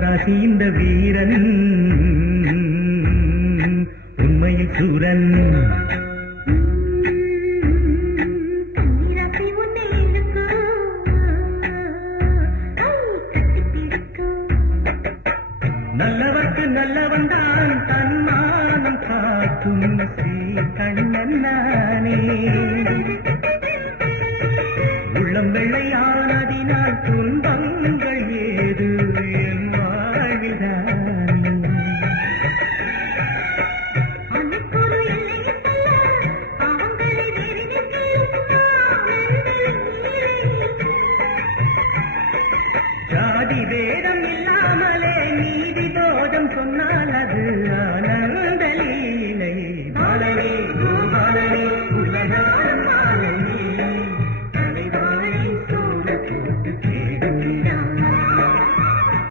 Marasi இந்த வீரன் உண்மையில் சூரன். நல்லவர்க்கு நல்லவன் தான் தன்மானம் காக்கும் கண்ணன் நானே. உள்ளம் வெள்ளையானதினால் துன்பங்கள் ஏது என் வாழ்வில்தானே. ஜாதி வேதம் இல்லாமலே நீதி போதம் சொன்னால் அது